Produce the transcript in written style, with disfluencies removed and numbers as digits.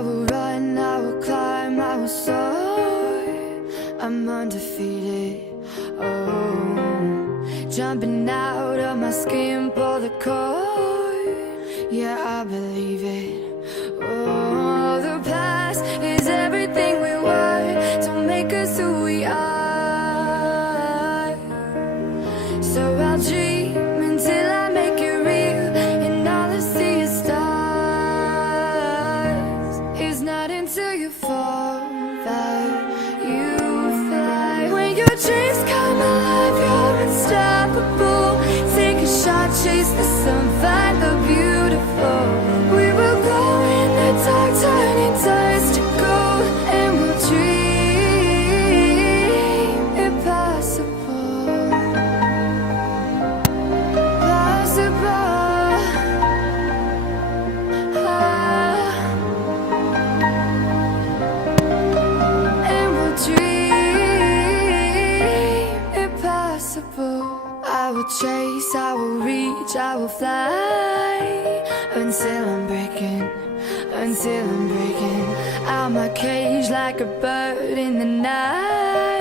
I will run, I will climb, I will soar. I'm undefeated. Oh, jumping out of my skin, pull the cord. Yeah, I believe it. Oh, the past is everything we were. Don't make us who we are. So I'll dream until I make it real, and all I see is stars. It's not until you fall that you fly. When your dreams come alive, you're unstoppable. Take a shot, chase the sun, find the beautiful. We will go in the dark, turning dust to gold, and we'll dream impossible. Possible. And we'll dream impossible. I will chase, I will reach, I will fly until I'm breaking, until I'm breaking out my cage like a bird in the night.